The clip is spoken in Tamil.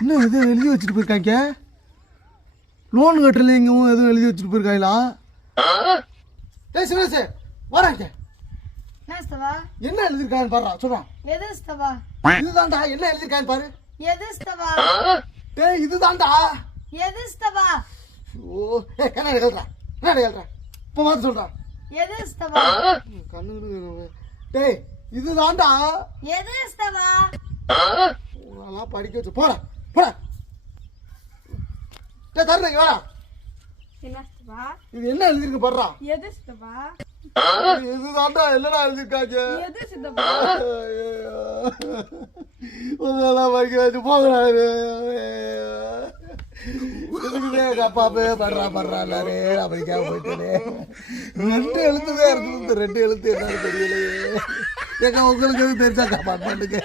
என்ன எதுவும் எழுதி வச்சுட்டு போயிருக்காங்க? லோன் கட்டலைங்கவும் எதுவும் எழுதி வச்சுட்டு போயிருக்காங்களா? சிவனேஷ் வராங்க. என்ன எழுதிருக்கான்னு பாரு. சொல்றான் இதுதான்டா. என்ன எழுதிருக்கான்னு பாரு. இதுதான்டா. ஓ கண்ணாடி கழுறா. கண்ணாடி கழுறா. இப்ப பார்த்து சொல்றான். கண்ணு டேய் இதுதான்டா. உனெல்லாம் படிக்க வச்சு போட போட. தருணங்க வேணா. இது என்ன எழுதிருக்கு பாடுறா. இதுதான்டா. என்னடா எழுதிருக்காங்க? உனெல்லாம் படிக்க வச்சு போகிறாரு. அப்பாப்பே படுறா படுறா எல்லாரே அப்படிக்காம போயிட்டே. 2 எழுத்துதான் இருக்குது. இந்த 2 எழுத்து என்னன்னு தெரியலையே. உங்களுக்கு எதுவும் தெரிஞ்சா காப்பாற்றுங்க.